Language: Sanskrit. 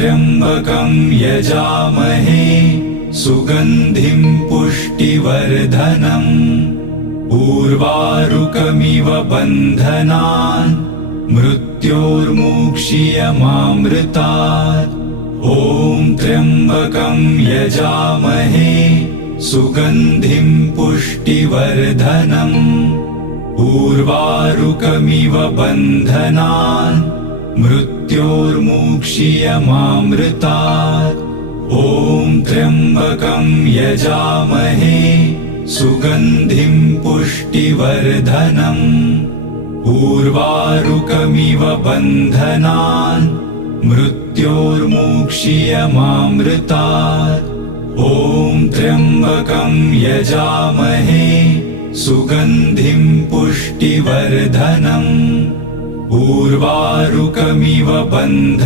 त्र्यंबकं यजामहे सुगंधिं पुष्टिवर्धनम् उर्वारुकमिव बन्धनान् मृत्योर्मुक्षीयमामृतात्। ॐ त्र्यंबकं यजामहे सुगंधिं पुष्टिवर्धनम् उर्वारुकमिव बन्धनान् मृत्योर्मुक्षीयमामृतात्। ॐ त्र्यंबकं यजामहे सुगंधिं पुष्टिवर्धनम् उर्वारुकमिव बन्धनान् मृत्योर्मुक्षीयमामृतात्। ॐ त्र्यंबकं यजामहे सुगंधिं पुष्टिवर्धनम् उर्वारुकमिव बन्धनान्